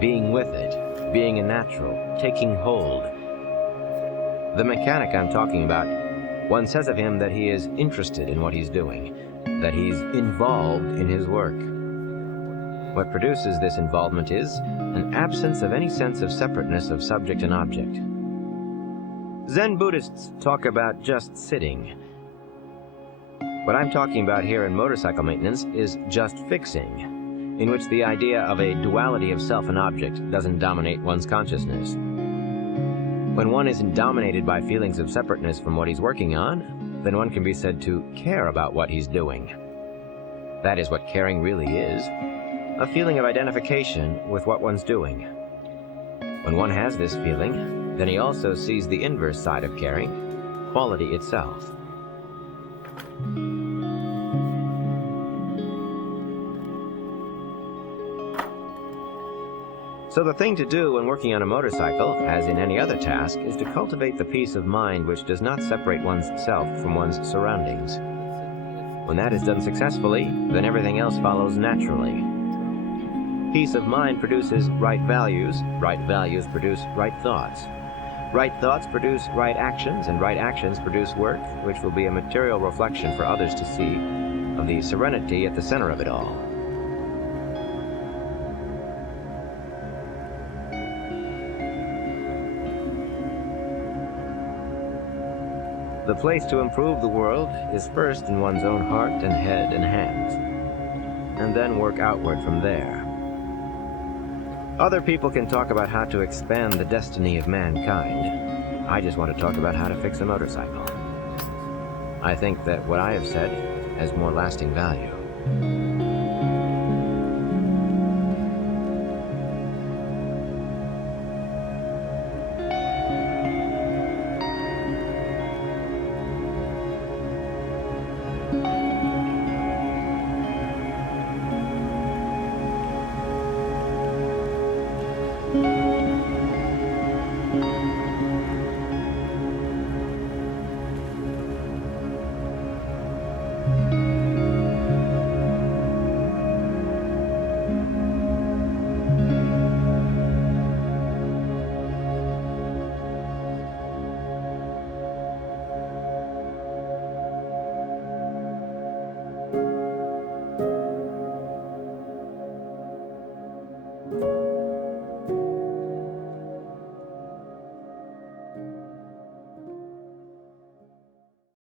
being with it, being a natural, taking hold. The mechanic I'm talking about, one says of him that he is interested in what he's doing, that he's involved in his work. What produces this involvement is an absence of any sense of separateness of subject and object. Zen Buddhists talk about just sitting. What I'm talking about here in motorcycle maintenance is just fixing, in which the idea of a duality of self and object doesn't dominate one's consciousness. When one isn't dominated by feelings of separateness from what he's working on, then one can be said to care about what he's doing. That is what caring really is, a feeling of identification with what one's doing. When one has this feeling, then he also sees the inverse side of caring, quality itself. So the thing to do when working on a motorcycle, as in any other task, is to cultivate the peace of mind which does not separate one's self from one's surroundings. When that is done successfully, then everything else follows naturally. Peace of mind produces right values produce right thoughts. Right thoughts produce right actions, and right actions produce work, which will be a material reflection for others to see of the serenity at the center of it all. The place to improve the world is first in one's own heart and head and hands, and then work outward from there. Other people can talk about how to expand the destiny of mankind. I just want to talk about how to fix a motorcycle. I think that what I have said has more lasting value.